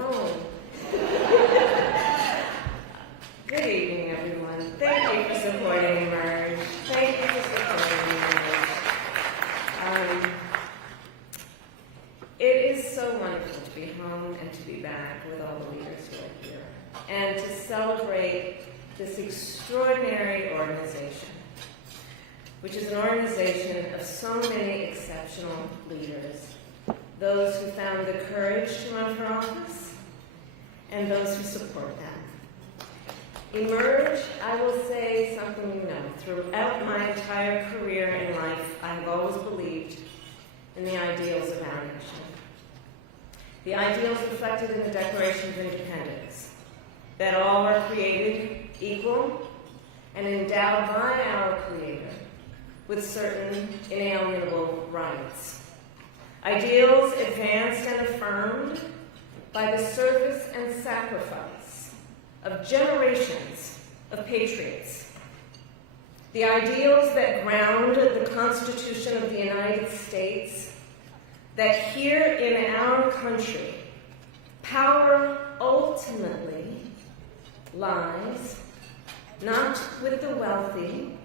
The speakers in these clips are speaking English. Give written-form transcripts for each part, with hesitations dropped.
phone. Good evening, everyone. Thank you for supporting Emerge. Thank you for supporting Emerge. It is so wonderful to be home and to be back with all the leaders who are here and to celebrate this extraordinary organization, which is an organization of so many exceptional leaders, those who found the courage to run for office and those who support them. Emerge, I will say something you know. Throughout my entire career in life, I have always believed in the ideals of our nation. The ideals reflected in the Declaration of Independence, that all are created equal and endowed by our Creator with certain inalienable rights. Ideals advanced and affirmed by the service and sacrifice of generations of patriots. The ideals that ground the Constitution of the United States, that here in our country, power ultimately lies not with the wealthy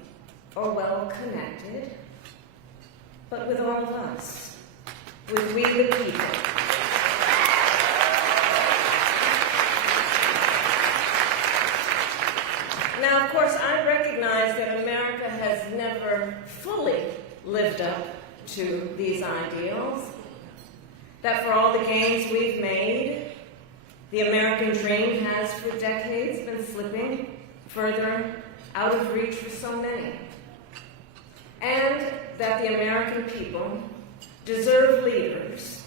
or well-connected, but with all of us, with we the people. Now, of course, I recognize that America has never fully lived up to these ideals, that for all the gains we've made, the American dream has for decades been slipping further out of reach for so many, and that the American people deserve leaders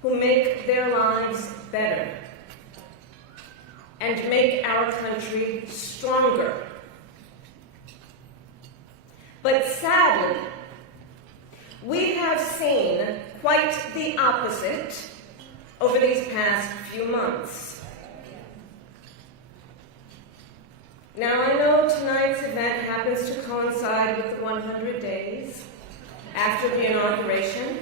who make their lives better and make our country stronger. But sadly, we have seen quite the opposite over these past few months. Now, I know tonight's event happens to coincide with the 100 days after the inauguration,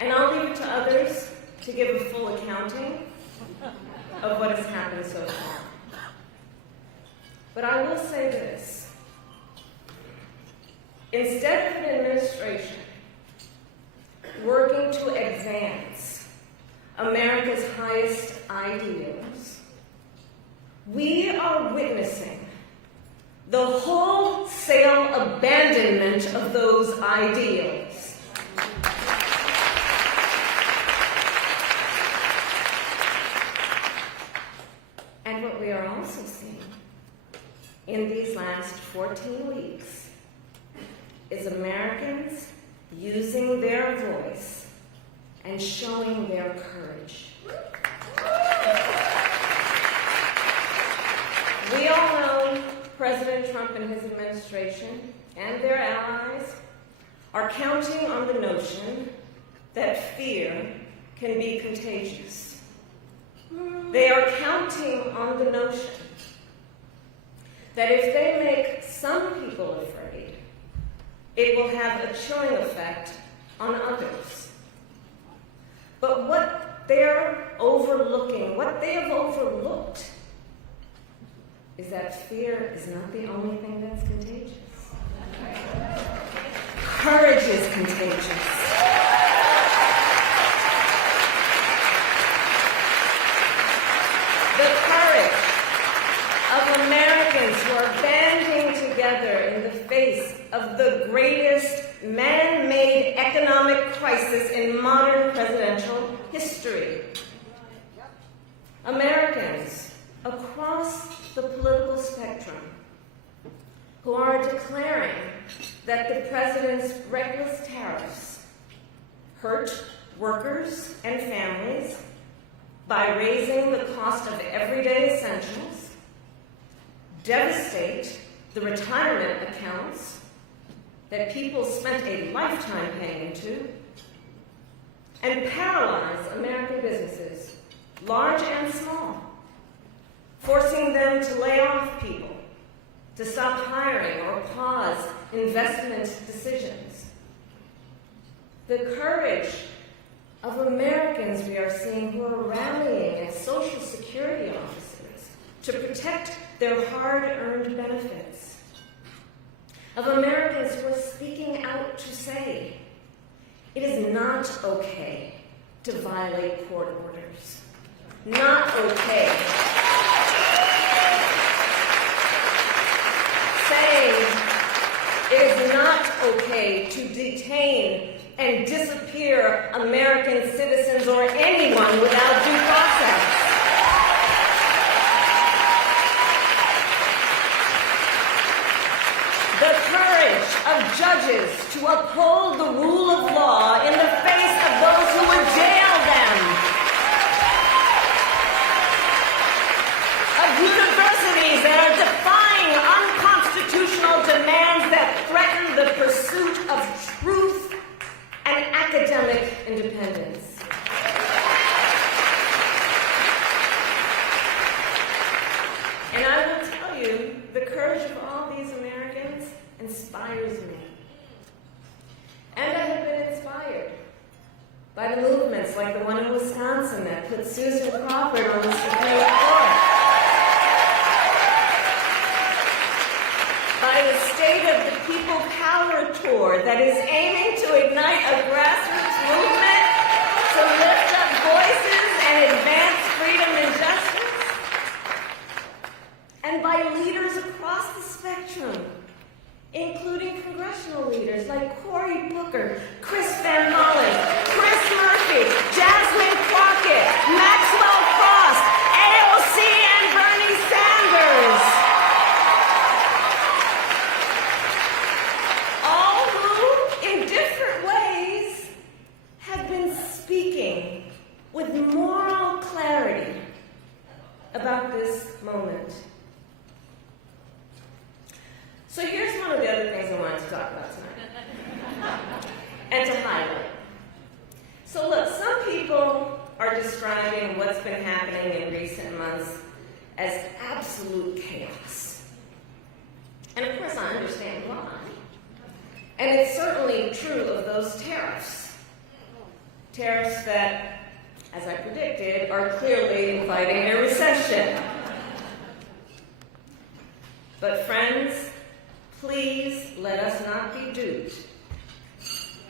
and I'll leave it to others to give a full accounting of what has happened so far. But I will say this. Instead of an administration working to advance America's highest ideals, we are witnessing the wholesale abandonment of those ideals. And what we are also seeing in these last 14 weeks is Americans using their voice and showing their courage. We all know President Trump and his administration and their allies are counting on the notion that fear can be contagious. They are counting on the notion that if they make some people afraid, it will have a chilling effect on others. But what they're overlooking, what they have overlooked, is that fear is not the only thing that's contagious. Courage is contagious. The courage of Americans who are banding together in the face of the greatest man-made economic crisis in modern presidential history. Americans across the political spectrum who are declaring that the president's reckless tariffs hurt workers and families by raising the cost of everyday essentials, devastate the retirement accounts that people spent a lifetime paying into, and paralyze American businesses, large and small, forcing them to lay off people, to stop hiring or pause investment decisions. The courage of Americans we are seeing who are rallying to protect their hard-earned benefits, of Americans who are speaking out to say, it is not okay to violate court orders. Not okay. Saying it is not okay to detain and disappear American citizens or anyone without due process. The courage of judges to uphold the rule of law in the face of those who would jail them. Of universities that are defying unconstitutional demands that threaten the pursuit of truth and academic independence. And I will tell you, the courage of all these Americans inspires me. And I have been inspired by the movements like the one in Wisconsin that put Susan Crawford on the Supreme Court. By the State of the People Power Tour that is aiming to ignite a grassroots movement to lift up voices and advance freedom and justice. And by leaders across the spectrum, including congressional leaders like Cory Booker, Chris Van Hollen, Chris Murphy, Jasmine Crockett, Maxwell Frost, AOC, and Bernie Sanders. All who, in different ways, have been speaking with moral clarity about this moment. So here's one of the other things I wanted to talk about tonight, and to highlight. So look, some people are describing what's been happening in recent months as absolute chaos. And of course I understand why. And it's certainly true of those tariffs. Tariffs that, as I predicted, are clearly inviting a recession. But friends, please let us not be duped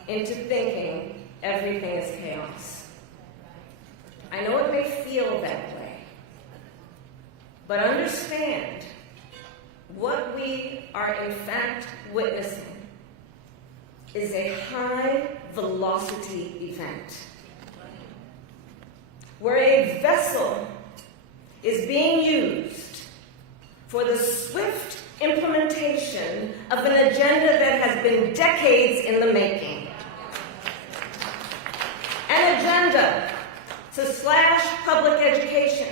into thinking everything is chaos. I know it may feel that way, but understand what we are in fact witnessing is a high-velocity event where a vessel is being used for the swift implementation of an agenda that has been decades in the making. An agenda to slash public education.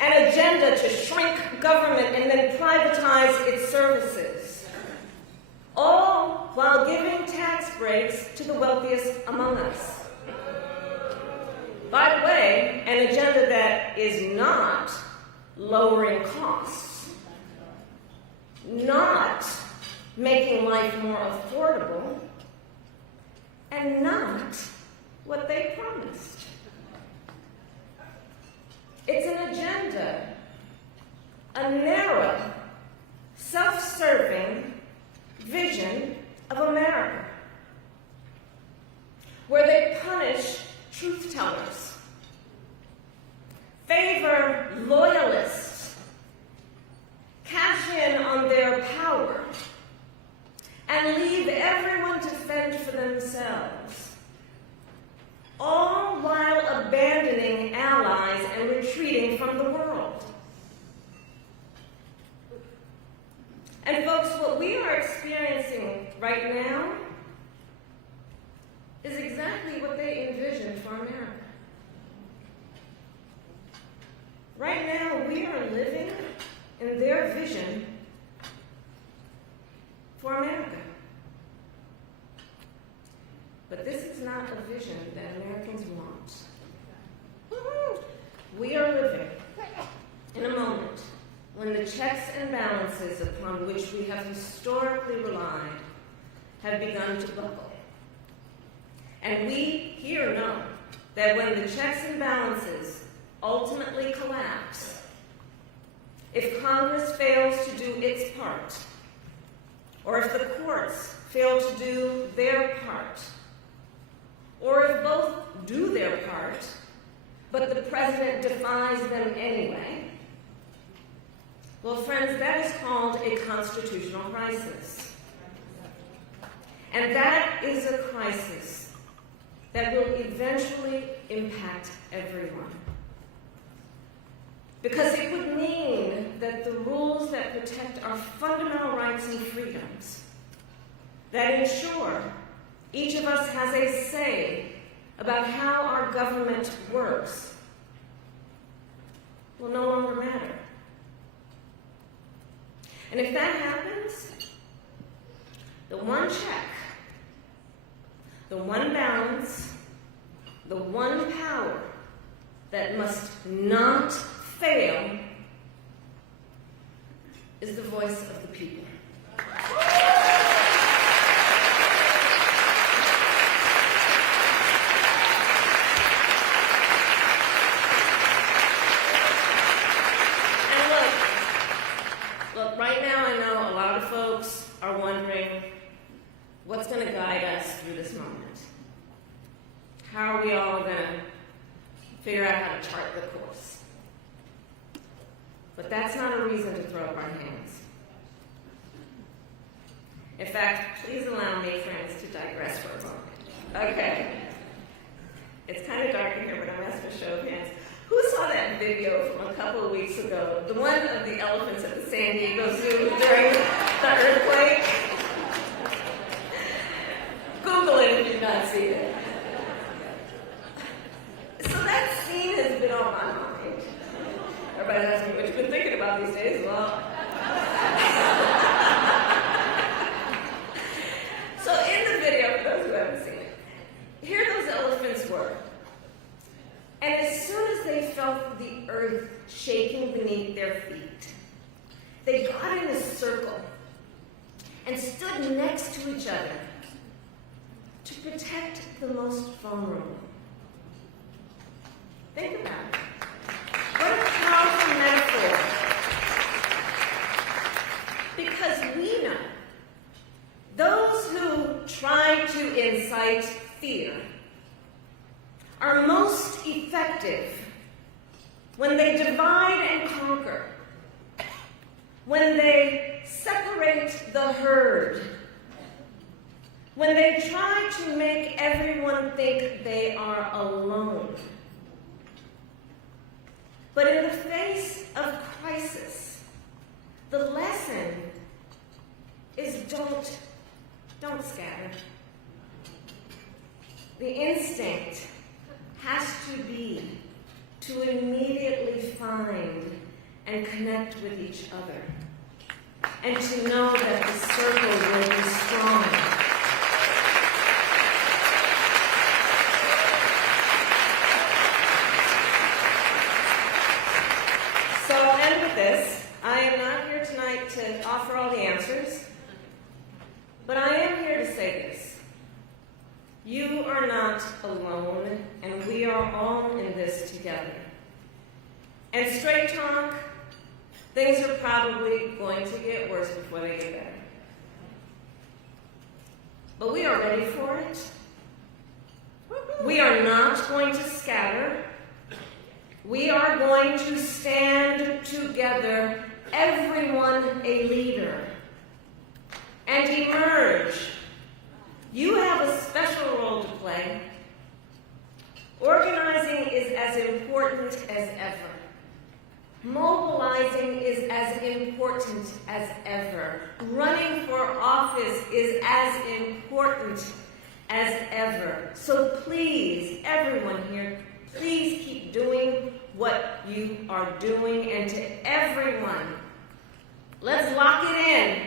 An agenda to shrink government and then privatize its services. All while giving tax breaks to the wealthiest among us. By the way, an agenda that is not lowering costs, not making life more affordable, and not what they promised. It's an agenda, a narrow, self-serving vision of America, where they punish truth tellers, favor loyalists, cash in on their power, and leave everyone to fend for themselves, all while abandoning allies and retreating from the world. And folks, what we are experiencing right now is exactly what they envisioned for America. Right now, we are living in their vision for America. But this is not a vision that Americans want. Woo-hoo! We are living in a moment when the checks and balances upon which we have historically relied have begun to buckle. And we here know that when the checks and balances ultimately collapse, if Congress fails to do its part, or if the courts fail to do their part, or if both do their part, but the president defies them anyway, well, friends, that is called a constitutional crisis. And that is a crisis that will eventually impact everyone. Because it would mean that the rules that protect our fundamental rights and freedoms, that ensure each of us has a say about how our government works, will no longer matter. And if that happens, the one check, the one balance, the one power that must not fail is the voice of the people. Look, right now I know a lot of folks are wondering what's going to guide us through this moment. How are we all going to figure out how to chart the course? But that's not a reason to throw up our hands. In fact, please allow me, friends, to digress for a moment. Okay. It's kind of dark in here, but I'm asked for show of hands. Who saw that video from a couple of weeks ago? The one of the elephants at the San Diego Zoo during the earthquake? Google it if you've not seen it. So that scene has been on my mind. Everybody's asking me what you've been thinking about these days. Well, so in the video, for those who haven't seen it, here those elephants were. And as soon as they felt the earth shaking beneath their feet, they got in a circle and stood next to each other to protect the most vulnerable. Think about it. What a powerful metaphor. Because we know those who try to incite fear are most effective when they divide and conquer, when they separate the herd, when they try to make everyone think they are alone. But in the face of crisis, the lesson is don't scatter. The instinct has to be to immediately find and connect with each other, and to know that the circle will be strong. So I'll end with this. I am not here tonight to offer all the answers, but I am here to say this. You are not alone, and we are all in this together. And straight talk, things are probably going to get worse before they get better. But we are ready for it. We are not going to scatter. We are going to stand together, everyone a leader, and emerge. You have a special role to play. Organizing is as important as ever. Mobilizing is as important as ever. Running for office is as important as ever. So please, everyone here, please keep doing what you are doing. And to everyone, let's lock it in.